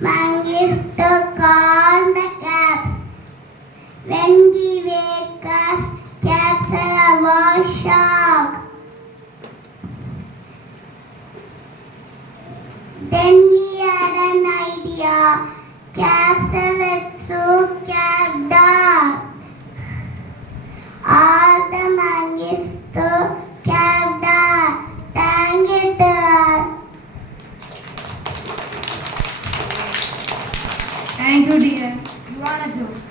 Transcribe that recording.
Monkeys to call the cabs. When we wake up, cabs are our shock. Then we had an idea. Cabs are through cab dog. All the monkeys to cab dog. Thank you, dear. Thank you, dear. You want a joke?